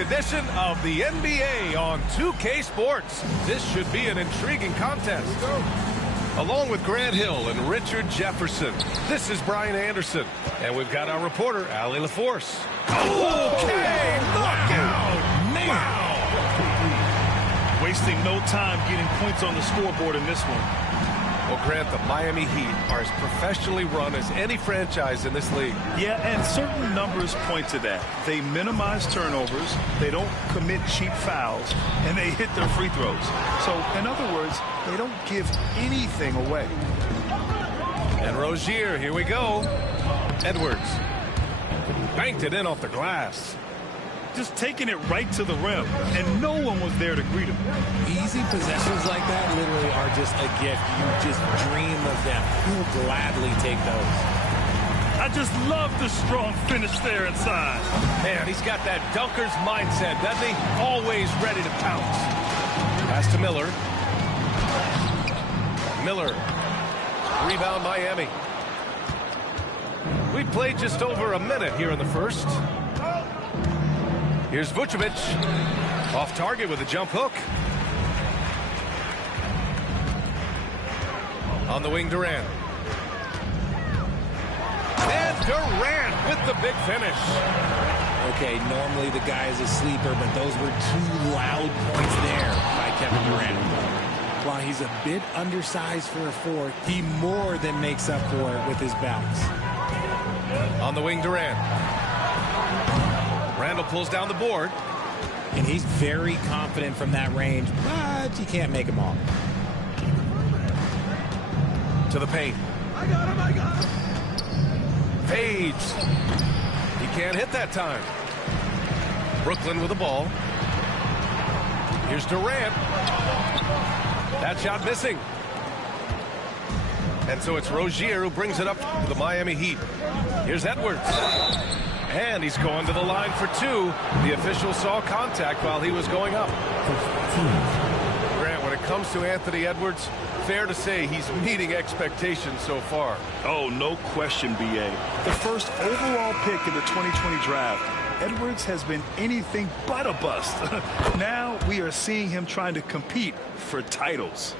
edition of the NBA on 2K Sports. This should be an intriguing contest. Along with Grant Hill and Richard Jefferson, this is Brian Anderson. And we've got our reporter, Allie LaForce. Okay, knockout! Wow! Wasting no time getting points on the scoreboard in this one. Well, Grant, the Miami Heat are as professionally run as any franchise in this league. Yeah, and certain numbers point to that. They minimize turnovers, they don't commit cheap fouls, and they hit their free throws. So, in other words, they don't give anything away. And Rozier, here we go. Edwards banked it in off the glass. Just taking it right to the rim, and no one was there to greet him. Easy possessions like that literally are just a gift. You just dream of them. You'll gladly take those. I just love the strong finish there inside. Man, he's got that dunker's mindset, doesn't he? Always ready to pounce. Pass to Miller. Miller. Rebound Miami. We played just over a minute here in the first. Here's Vucevic. Off target with a jump hook. On the wing, Durant. And Durant with the big finish. Okay, normally the guy is a sleeper, but those were two loud points there by Kevin Durant. While he's a bit undersized for a four, he more than makes up for it with his bounce. On the wing, Durant. Randall pulls down the board. And he's very confident from that range, but you can't make him all. To the paint. I got him. Fades. He can't hit that time. Brooklyn with the ball. Here's Durant. That shot missing. And so it's Rozier who brings it up to the Miami Heat. Here's Edwards. And he's going to the line for two. The official saw contact while he was going up. Grant, when it comes to Anthony Edwards, fair to say he's meeting expectations so far. Oh, no question, B.A. The first overall pick in the 2020 draft, Edwards has been anything but a bust. Now we are seeing him trying to compete for titles.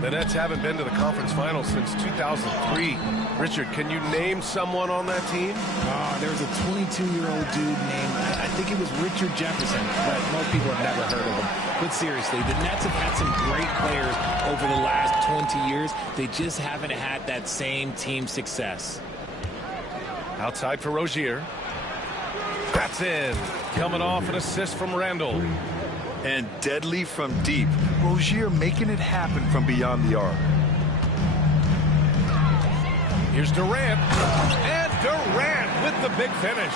The Nets haven't been to the conference finals since 2003. Richard, can you name someone on that team? There was a 22-year-old dude named, I think it was Richard Jefferson, but most people have never heard of him. But seriously, the Nets have had some great players over the last 20 years. They just haven't had that same team success. Outside for Rozier. That's in. Coming off an assist from Randall. And deadly from deep. Rozier making it happen from beyond the arc. Here's Durant. And Durant with the big finish.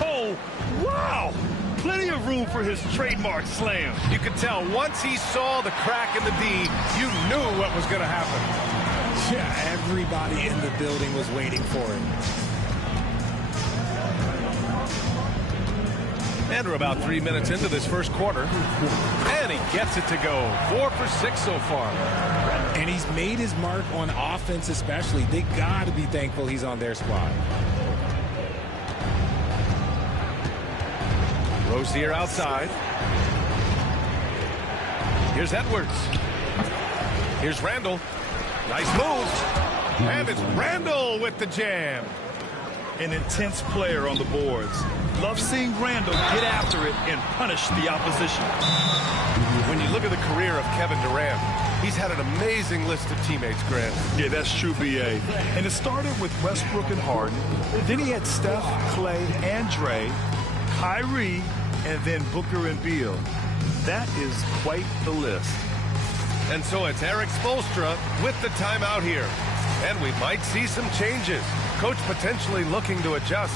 Oh, wow. Plenty of room for his trademark slam. You could tell once he saw the crack in the D, you knew what was going to happen. Yeah, everybody in the building was waiting for him. And we're about 3 minutes into this first quarter. And he gets it to go. 4 for 6 so far. And he's made his mark on offense especially. They got to be thankful he's on their squad. Rozier outside. Here's Edwards. Here's Randall. Nice move. And it's Randall with the jam. An intense player on the boards. Love seeing Randall get after it and punish the opposition. When you look at the career of Kevin Durant, he's had an amazing list of teammates, Grant. Yeah, that's true, B.A. And it started with Westbrook and Harden. Then he had Steph, Clay, and Dre, Kyrie, and then Booker and Beal. That is quite the list. And so it's Eric Spoelstra with the timeout here. And we might see some changes. Coach potentially looking to adjust.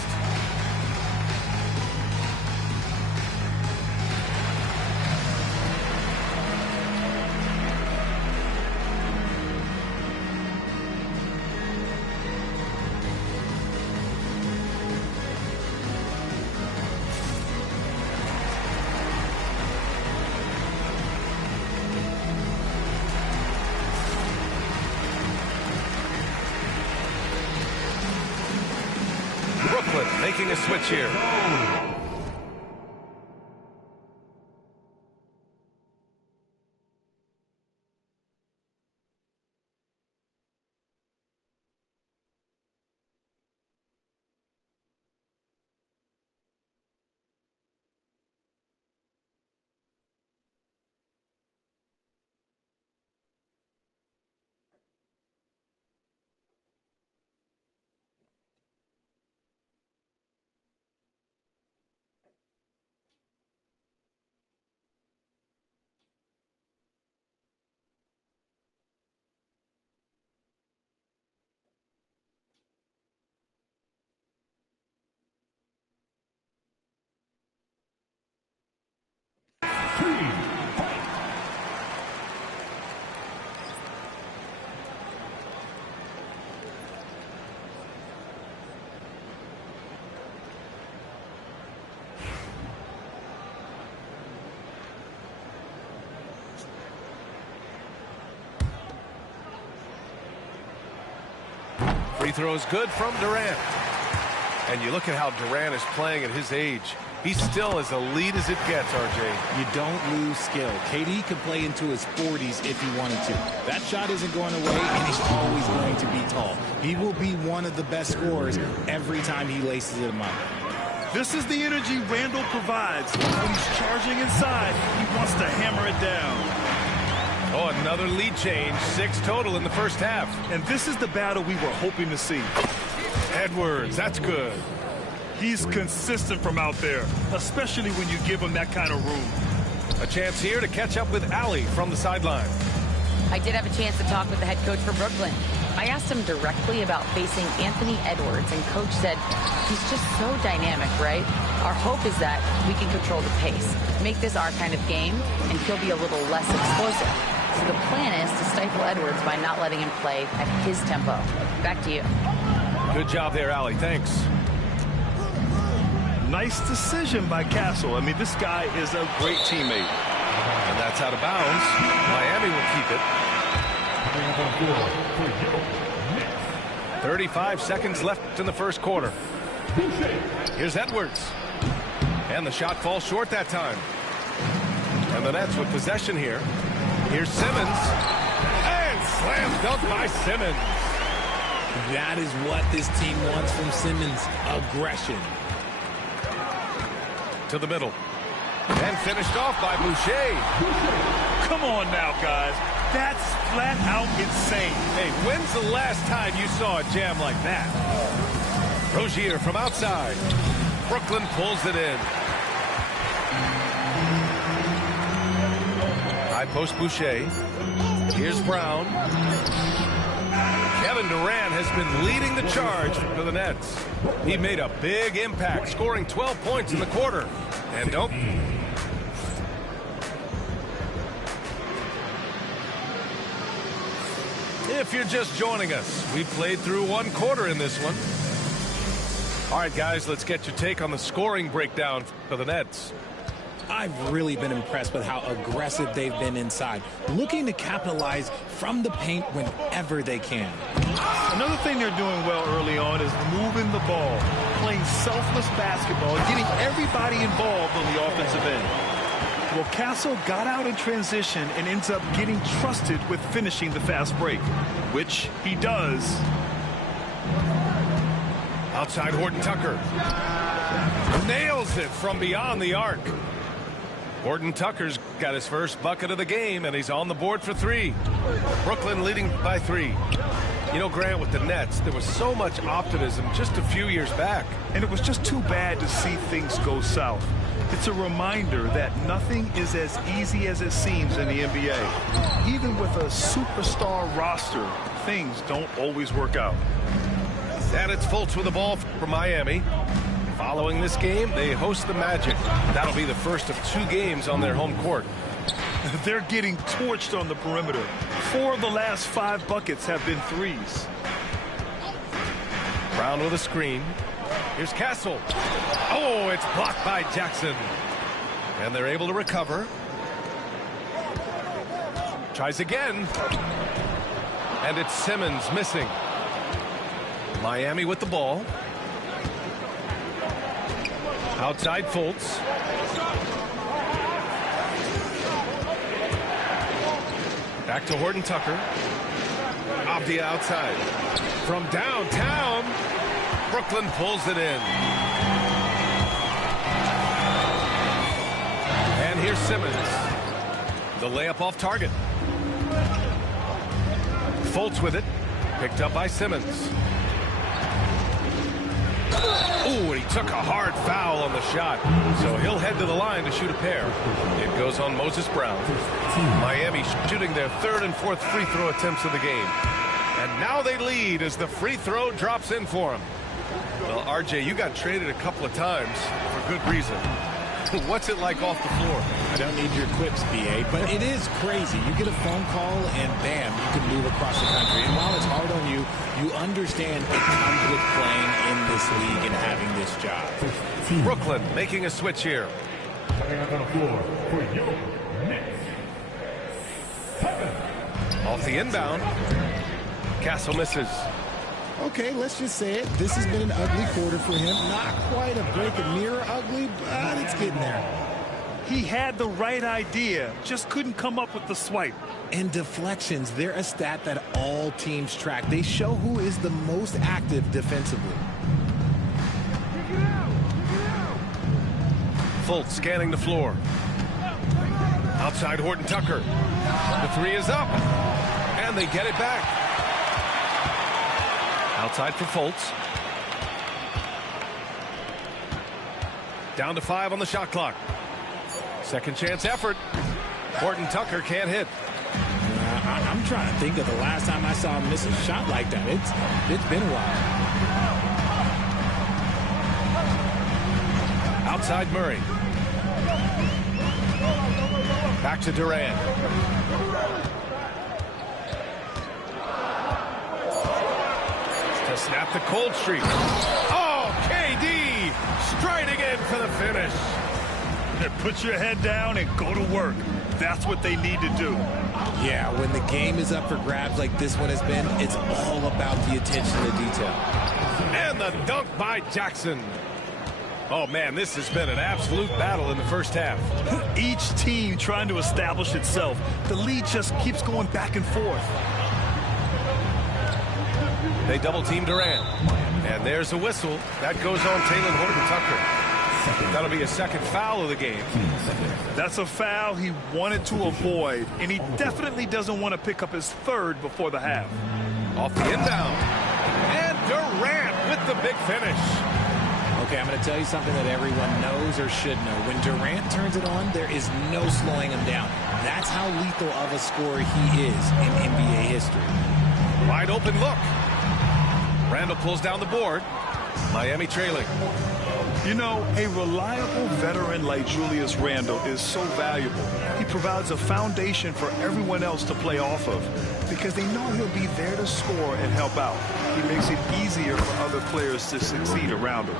Brooklyn making a switch here. Free throw is good from Durant. And you look at how Durant is playing at his age. He's still as elite as it gets, RJ. You don't lose skill. KD could play into his 40s if he wanted to. That shot isn't going away, and he's always going to be tall. He will be one of the best scorers every time he laces them up. This is the energy Randall provides. When he's charging inside, he wants to hammer it down. Oh, another lead change. 6 total in the first half. And this is the battle we were hoping to see. Edwards, that's good. He's consistent from out there, especially when you give him that kind of room. A chance here to catch up with Allie from the sideline. I did have a chance to talk with the head coach for Brooklyn. I asked him directly about facing Anthony Edwards, and coach said he's just so dynamic, right? Our hope is that we can control the pace, make this our kind of game, and he'll be a little less explosive. So the plan is to stifle Edwards by not letting him play at his tempo. Back to you. Good job there, Allie. Thanks. Nice decision by Castle. I mean, this guy is a great teammate. And that's out of bounds. Miami will keep it. 35 seconds left in the first quarter. Here's Edwards. And the shot falls short that time. And the Nets with possession here. Here's Simmons. And slam dunk by Simmons. That is what this team wants from Simmons. Aggression. To the middle. And finished off by Boucher. Come on now, guys. That's flat out insane. Hey, when's the last time you saw a jam like that? Rozier from outside. Brooklyn pulls it in. High post Boucher. Here's Brown. Kevin Durant has been leading the charge for the Nets. He made a big impact, scoring 12 points in the quarter. And don't. If you're just joining us, we played through one quarter in this one. All right, guys, let's get your take on the scoring breakdown for the Nets. I've really been impressed with how aggressive they've been inside, looking to capitalize from the paint whenever they can. Another thing they're doing well early on is moving the ball, playing selfless basketball, getting everybody involved on the offensive end. Well, Castle got out in transition and ends up getting trusted with finishing the fast break, which he does. Outside Horton Tucker. Nails it from beyond the arc. Horton Tucker's got his first bucket of the game, and he's on the board for 3. Brooklyn leading by 3. You know, Grant, with the Nets, there was so much optimism just a few years back. And it was just too bad to see things go south. It's a reminder that nothing is as easy as it seems in the NBA. Even with a superstar roster, things don't always work out. And it's Fultz with the ball for Miami. Following this game, they host the Magic. That'll be the first of 2 games on their home court. They're getting torched on the perimeter. 4 of the last 5 buckets have been threes. Brown with a screen. Here's Castle. Oh, it's blocked by Jackson. And they're able to recover. Tries again. And it's Simmons missing. Miami with the ball. Outside Fultz. Back to Horton Tucker. Off the outside. From downtown, Brooklyn pulls it in. And here's Simmons. The layup off target. Fultz with it. Picked up by Simmons. Ooh, and he took a hard foul on the shot. So he'll head to the line to shoot a pair. It goes on Moses Brown. Miami shooting their 3rd and 4th free throw attempts of the game. And now they lead as the free throw drops in for him. Well, RJ, you got traded a couple of times for good reason. What's it like off the floor? I don't need your quips, BA, but it is crazy. You get a phone call and bam, you can move across the country. And while it's hard on you, you understand it comes with playing in this league and having this job. Brooklyn making a switch here. Off the inbound. Castle misses. Okay, let's just say it. This has been an ugly quarter for him. Not quite a break a mirror ugly, but it's getting there. He had the right idea, just couldn't come up with the swipe. And deflections, they're a stat that all teams track. They show who is the most active defensively. Fultz scanning the floor. Outside Horton Tucker. The three is up. And they get it back. Outside for Fultz. Down to 5 on the shot clock. Second chance effort. Horton Tucker can't hit. I'm trying to think of the last time I saw him miss a shot like that. It's been a while. Outside Murray. Back to Durant. To snap the cold streak. Oh, KD striding in for the finish. Put your head down and go to work. That's what they need to do. Yeah, when the game is up for grabs like this one has been, it's all about the attention to detail. And the dunk by Jackson. Oh, man, this has been an absolute battle in the first half. Each team trying to establish itself. The lead just keeps going back and forth. They double-team Durant. And there's a whistle. That goes on Talen Horton-Tucker. That'll be a second foul of the game. That's a foul he wanted to avoid, and he definitely doesn't want to pick up his third before the half. Off the inbound. And Durant with the big finish. Okay, I'm going to tell you something that everyone knows or should know. When Durant turns it on, there is no slowing him down. That's how lethal of a scorer he is in NBA history. Wide open look. Randall pulls down the board. Miami trailing. You know, a reliable veteran like Julius Randle is so valuable. He provides a foundation for everyone else to play off of because they know he'll be there to score and help out. He makes it easier for other players to succeed around him.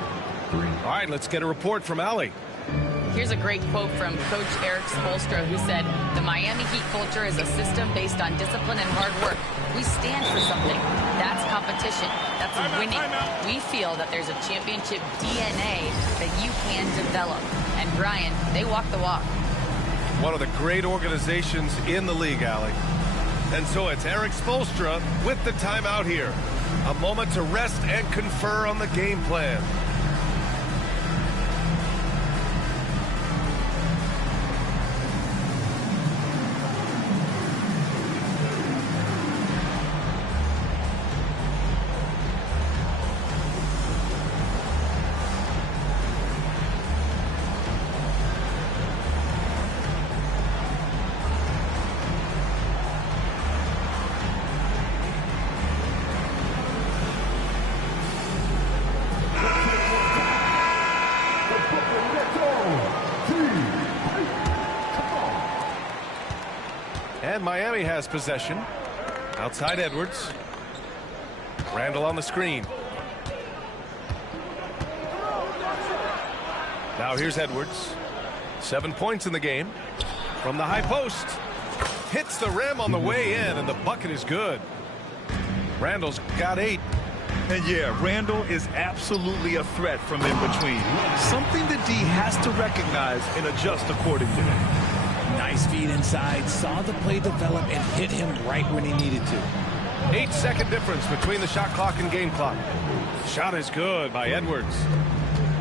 All right, let's get a report from Allie. Here's a great quote from Coach Eric Spoelstra, who said, "The Miami Heat culture is a system based on discipline and hard work. We stand for something. That's competition. That's winning. We feel that there's a championship DNA that you can develop." And Brian, they walk the walk. One of the great organizations in the league, Allie. And so it's Eric Spoelstra with the timeout here. A moment to rest and confer on the game plan. And Miami has possession. Outside Edwards. Randall on the screen. Now here's Edwards. 7 points in the game. From the high post. Hits the rim on the way in, and the bucket is good. Randall's got 8. And yeah, Randall is absolutely a threat from in between. Something that D has to recognize and adjust accordingly. Nice feed inside, saw the play develop and hit him right when he needed to. 8-second difference between the shot clock and game clock. Shot is good by Edwards.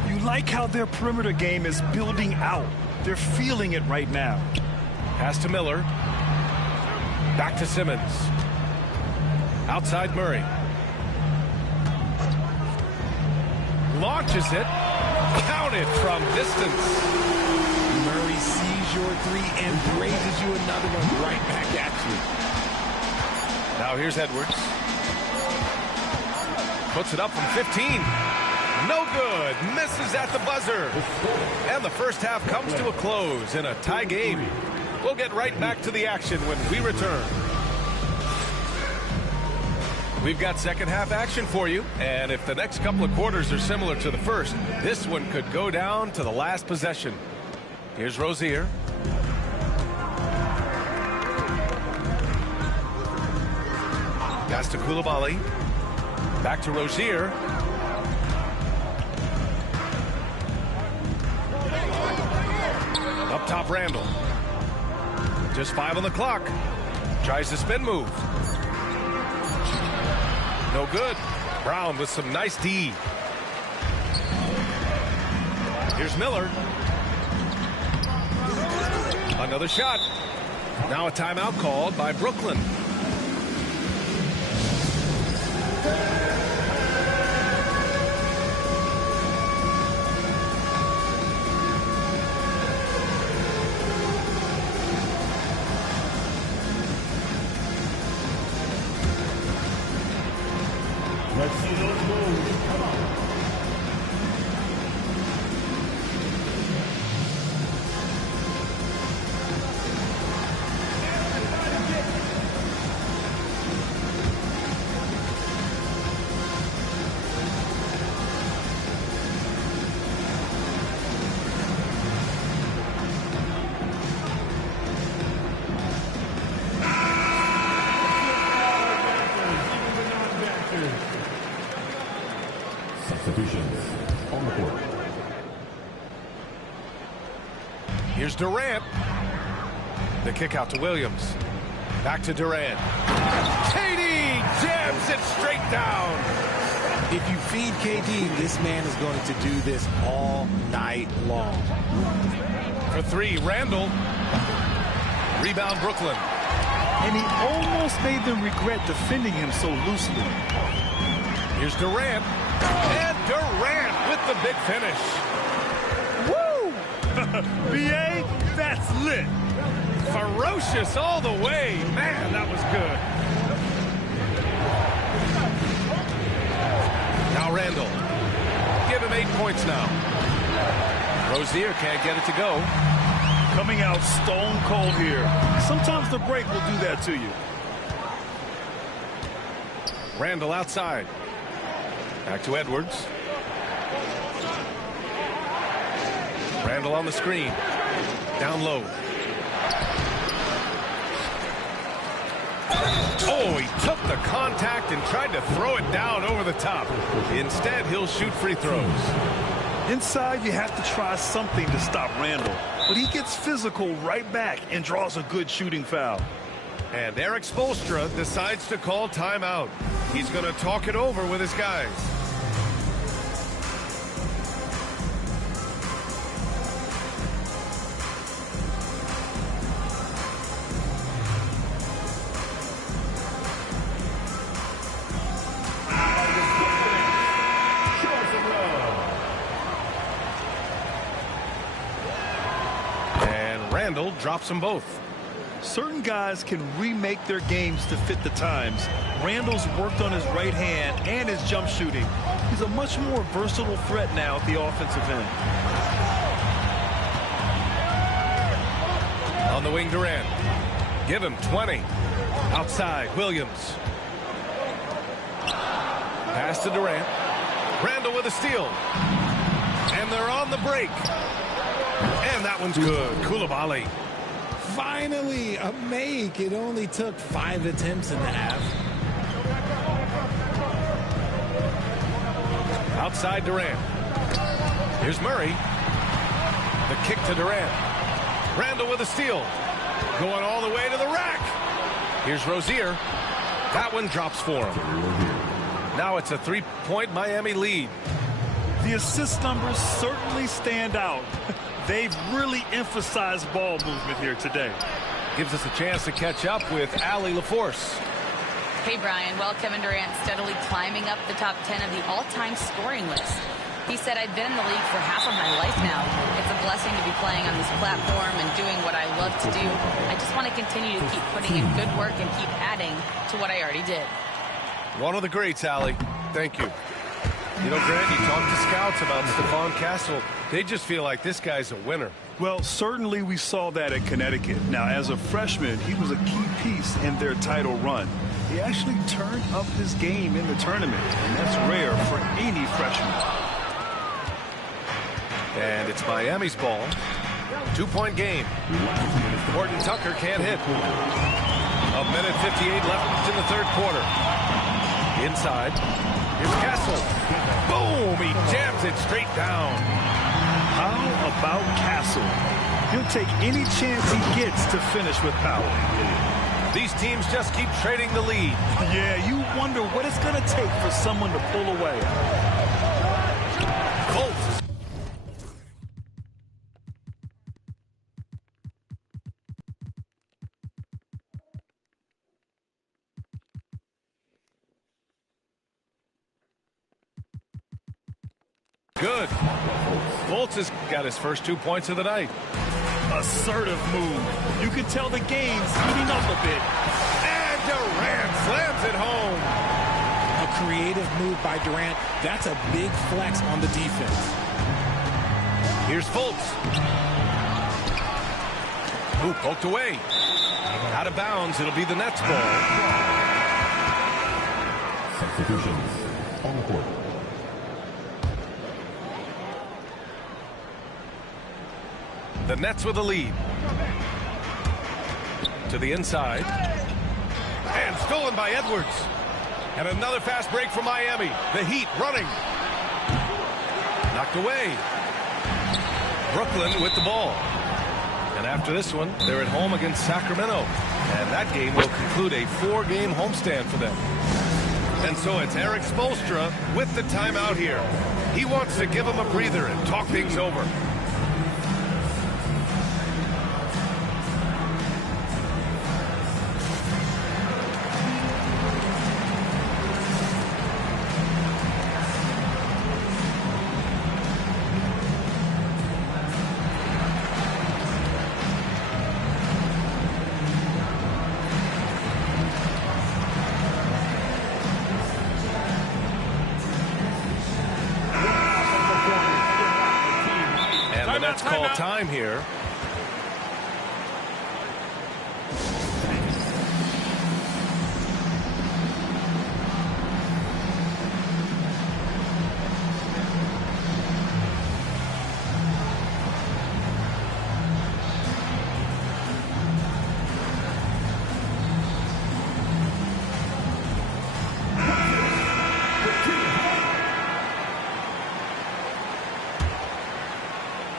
You like how their perimeter game is building out. They're feeling it right now. Pass to Miller. Back to Simmons. Outside Murray. Launches it. Counted from distance. Murray sees your three and raises you another one right back at you. Now here's Edwards. Puts it up from 15. No good. Misses at the buzzer. And the first half comes to a close in a tie game. We'll get right back to the action when we return. We've got second half action for you, and if the next couple of quarters are similar to the first, this one could go down to the last possession. Here's Rozier. Pass to Coulibaly. Back to Rozier. Up top, Randall. Just 5 on the clock. Tries the spin move. No good. Brown with some nice D. Here's Miller. Another shot. Now a timeout called by Brooklyn. Let's see those moves. Come on. Substitutions on the court. Here's Durant. The kick out to Williams. Back to Durant. KD jams it straight down. If you feed KD, this man is going to do this all night long. For 3, Randall. Rebound, Brooklyn. And he almost made them regret defending him so loosely. Here's Durant. And Durant with the big finish. Woo! BA, that's lit. Ferocious all the way. Man, that was good. Now Randall. Give him 8 points now. Rozier can't get it to go. Coming out stone cold here. Sometimes the break will do that to you. Randall outside. Back to Edwards. Randall on the screen. Down low. Oh, he took the contact and tried to throw it down over the top. Instead, he'll shoot free throws. Inside, you have to try something to stop Randall. But he gets physical right back and draws a good shooting foul. And Eric Spoelstra decides to call timeout. He's going to talk it over with his guys. Randall drops them both. Certain guys can remake their games to fit the times. Randall's worked on his right hand and his jump shooting. He's a much more versatile threat now at the offensive end. On the wing, Durant. Give him 20. Outside, Williams. Pass to Durant. Randall with a steal. And they're on the break. And that one's good. Coulibaly. Finally, a make. It only took 5 attempts in the half. Outside Durant. Here's Murray. The kick to Durant. Randall with a steal. Going all the way to the rack. Here's Rozier. That one drops for him. Now it's a 3-point Miami lead. The assist numbers certainly stand out. They've really emphasized ball movement here today. Gives us a chance to catch up with Allie LaForce. Hey, Brian. Well, Kevin Durant steadily climbing up the top 10 of the all-time scoring list. He said, I've been in the league for half of my life now. It's a blessing to be playing on this platform and doing what I love to do. I just want to continue to keep putting in good work and keep adding to what I already did. One of the greats, Allie. Thank you. You know, Grant, you talk to scouts about Stephon Castle. They just feel like this guy's a winner. Well, certainly we saw that at Connecticut. Now, as a freshman, he was a key piece in their title run. He actually turned up his game in the tournament, and that's rare for any freshman. And it's Miami's ball. 2-point game. Horton Tucker can't hit. 1:58 left in the third quarter. Inside. Here's Castle. Boom! He jams it straight down. How about Castle? He'll take any chance he gets to finish with power. These teams just keep trading the lead. Yeah, you wonder what it's going to take for someone to pull away. Colts. Good. Colts has got his first 2 points of the night. Assertive move. You can tell the game's heating up a bit. And Durant slams it home. A creative move by Durant. That's a big flex on the defense. Here's Fultz. Ooh, poked away. Out of bounds. It'll be the Nets ball. Substitutions on the court. The Nets with a lead. To the inside. And stolen by Edwards. And another fast break for Miami. The Heat running. Knocked away. Brooklyn with the ball. And after this one, they're at home against Sacramento. And that game will conclude a 4-game homestand for them. And so it's Eric Spoelstra with the timeout here. He wants to give them a breather and talk things over. Let's call time here.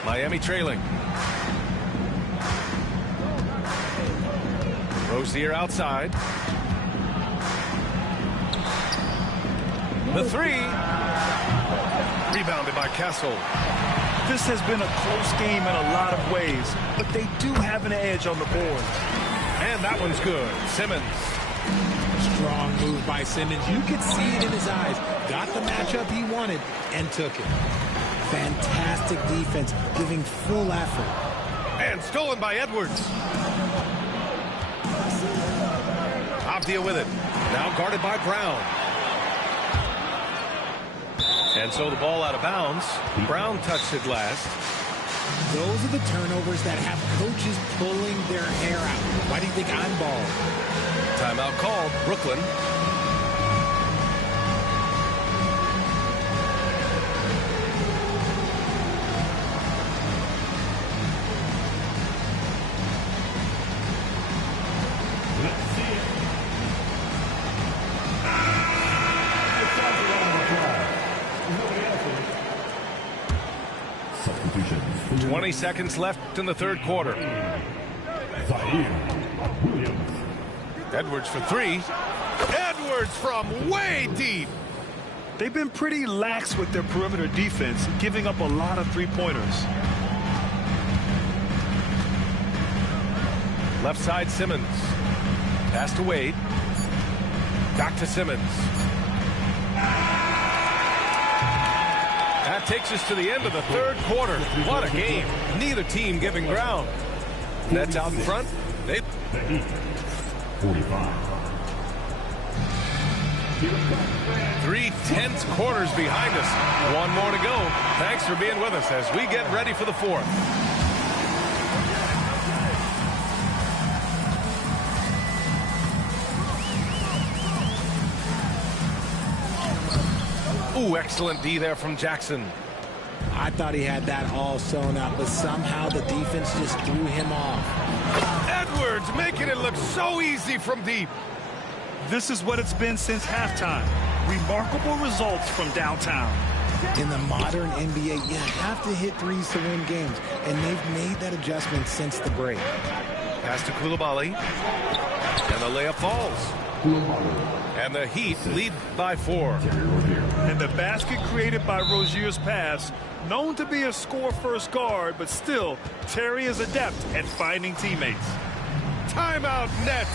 Miami trailing. Rozier outside. The three. Rebounded by Castle. This has been a close game in a lot of ways, but they do have an edge on the board. And that one's good. Simmons. Strong move by Simmons. You could see it in his eyes. Got the matchup he wanted and took it. Fantastic defense, giving full effort. And stolen by Edwards. Avdia with it. Now guarded by Brown. And so the ball out of bounds. Brown touched it last. Those are the turnovers that have coaches pulling their hair out. Why do you think I'm bald? Timeout called. Brooklyn. Substitutions. 20 seconds left in the third quarter. Zaire Williams. Edwards for three. Edwards from way deep. They've been pretty lax with their perimeter defense, giving up a lot of three-pointers. Left side Simmons. Pass to Wade. Back to Simmons. That takes us to the end of the third quarter. What a game. Neither team giving ground. Nets out in front. They... 45. 3 tense quarters behind us. One more to go. Thanks for being with us as we get ready for the fourth. Ooh, excellent D there from Jackson. I thought he had that all sewn up, but somehow the defense just threw him off. Edwards making it look so easy from deep. This is what it's been since halftime. Remarkable results from downtown. In the modern NBA, you have to hit threes to win games, and they've made that adjustment since the break. Pass to Coulibaly. And the layup falls. And the Heat lead by 4. And the basket created by Rozier's pass, known to be a score-first guard, but still, Terry is adept at finding teammates. Timeout, Nets.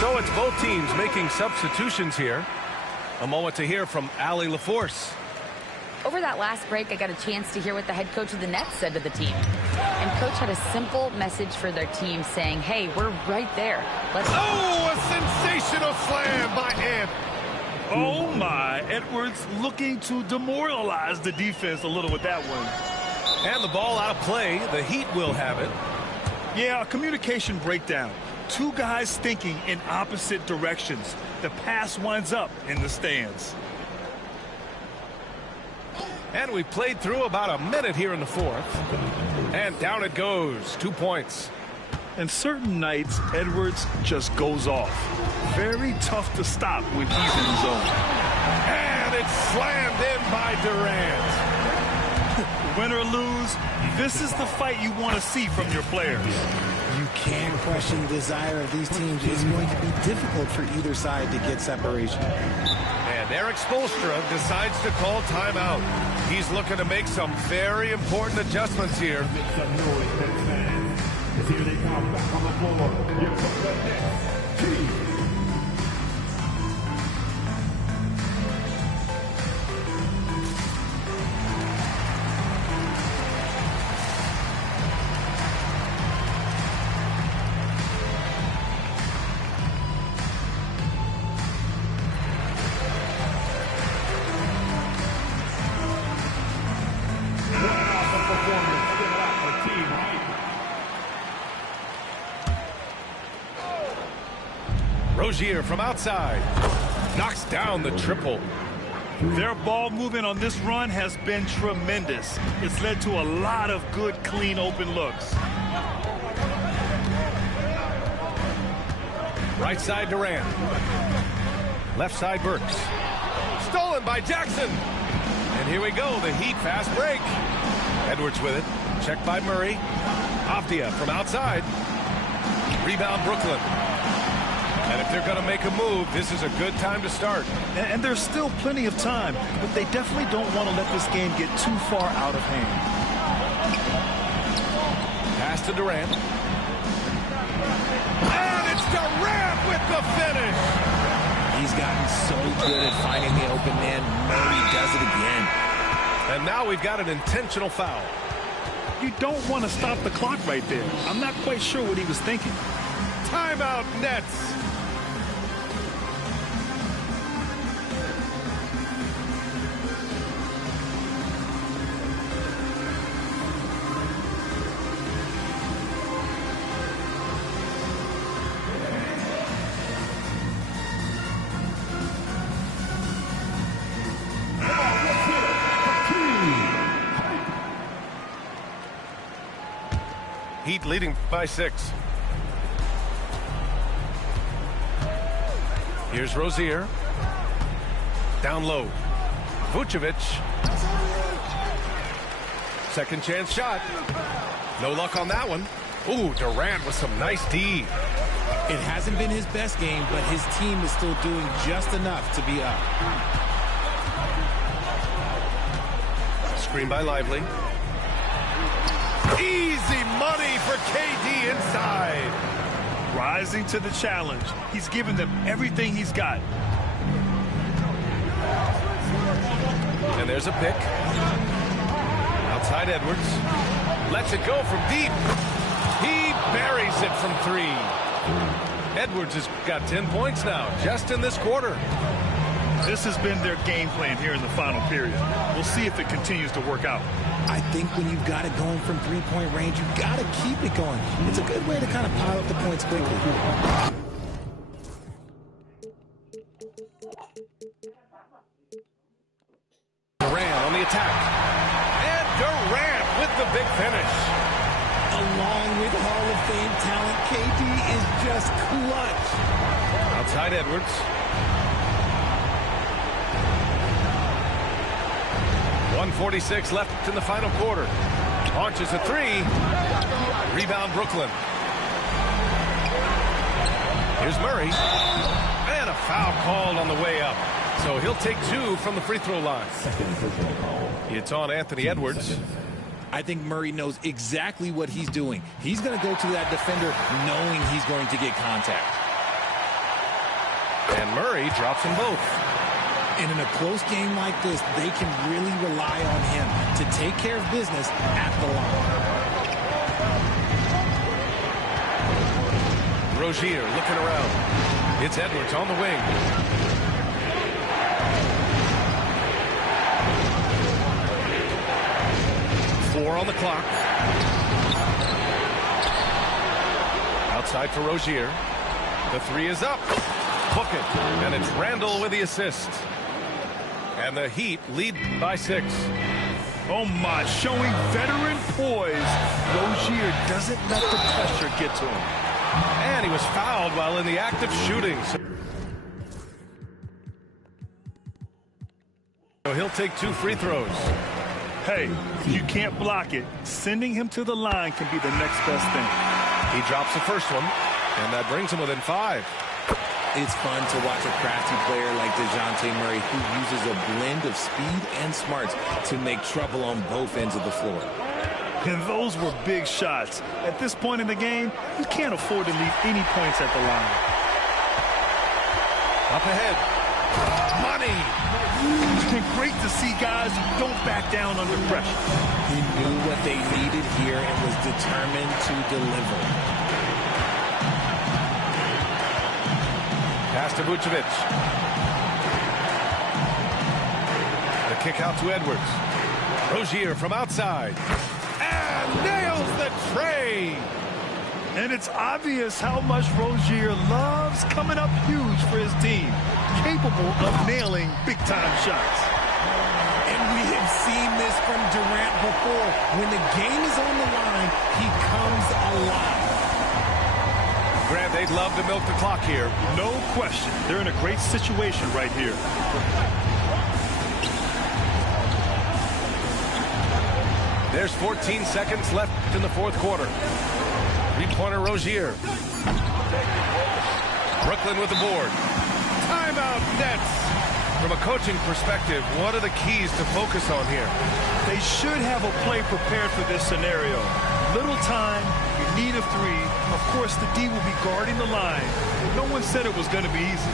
So it's both teams making substitutions here. A moment to hear from Allie LaForce. Over that last break, I got a chance to hear what the head coach of the Nets said to the team. And coach had a simple message for their team saying, hey, we're right there. Let's... Oh, a sensational slam by Ant. Oh, my. Edwards looking to demoralize the defense a little with that one. And the ball out of play. The Heat will have it. Yeah, a communication breakdown. Two guys thinking in opposite directions. The pass winds up in the stands. And we played through about a minute here in the fourth. And down it goes. 2 points. And certain nights, Edwards just goes off. Very tough to stop when he's in zone. And it's slammed in by Durant. Win or lose, this is the fight you want to see from your players. You can't question the desire of these teams. It's going to be difficult for either side to get separation. And Eric Spoelstra decides to call timeout. He's looking to make some very important adjustments here. Make some noise, Nets fans. 'Cause here they come back on the floor. Here comes the Nets team. Rozier from outside knocks down the triple. Their ball movement on this run has been tremendous. It's led to a lot of good, clean, open looks. Right side Durant. Left side Burks. Stolen by Jackson. And here we go, the Heat fast break. Edwards with it. Checked by Murray. Avdia from outside. Rebound Brooklyn. And if they're going to make a move, this is a good time to start. And there's still plenty of time, but they definitely don't want to let this game get too far out of hand. Pass to Durant. And it's Durant with the finish. He's gotten so good at finding the open man. Murray does it again. And now we've got an intentional foul. You don't want to stop the clock right there. I'm not quite sure what he was thinking. Timeout, Nets. Heat leading by 6. Here's Rozier. Down low. Vucevic. Second chance shot. No luck on that one. Ooh, Durant with some nice D. It hasn't been his best game, but his team is still doing just enough to be up. Screen by Lively. Easy money for KD inside. Rising to the challenge. He's given them everything he's got. And there's a pick. Outside Edwards. Lets it go from deep. He buries it from 3. Edwards has got 10 points now, just in this quarter. This has been their game plan here in the final period. We'll see if it continues to work out. I think when you've got it going from three-point range, you've got to keep it going. It's a good way to kind of pile up the points quickly. Durant on the attack. And Durant with the big finish. Along with Hall of Fame talent, KD is just clutch. Outside Edwards. .146 left in the final quarter. Launches a 3. Rebound Brooklyn. Here's Murray. And a foul called on the way up. So he'll take 2 from the free throw line. It's on Anthony Edwards. I think Murray knows exactly what he's doing. He's going to go to that defender knowing he's going to get contact. And Murray drops them both. And in a close game like this, they can really rely on him to take care of business at the line. Rozier looking around. It's Edwards on the wing. Four on the clock. Outside for Rozier. The 3 is up. Book it. And it's Randall with the assist. And the Heat lead by 6. Oh my, showing veteran poise. Rozier doesn't let the pressure get to him. And he was fouled while in the act of shooting. So he'll take 2 free throws. Hey, if you can't block it, sending him to the line can be the next best thing. He drops the first one, and that brings him within 5. It's fun to watch a crafty player like DeJounte Murray who uses a blend of speed and smarts to make trouble on both ends of the floor. And those were big shots. At this point in the game, you can't afford to leave any points at the line. Up ahead. Money! It's been great to see guys who don't back down under pressure. He knew what they needed here and was determined to deliver. Pass to Vucevic. The kick out to Edwards. Rozier from outside. And nails the tray. And it's obvious how much Rozier loves coming up huge for his team. Capable of nailing big-time shots. And we have seen this from Durant before. When the game is on the line, he comes alive. Grant, they'd love to milk the clock here. No question. They're in a great situation right here. There's 14 seconds left in the fourth quarter. Three-pointer Rozier. Brooklyn with the board. Timeout Nets. From a coaching perspective, what are the keys to focus on here? They should have a play prepared for this scenario. Little time, you need a 3. Of course, the D will be guarding the line. No one said it was going to be easy.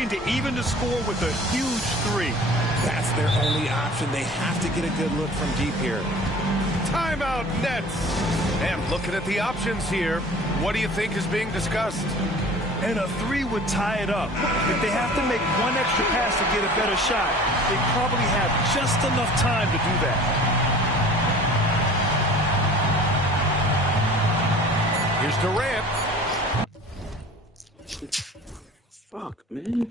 To even the score with a huge 3. That's their only option. They have to get a good look from deep here. Timeout Nets. And looking at the options here, what do you think is being discussed? And a 3 would tie it up. If they have to make one extra pass to get a better shot, they probably have just enough time to do that. Here's Durant. Fuck, man.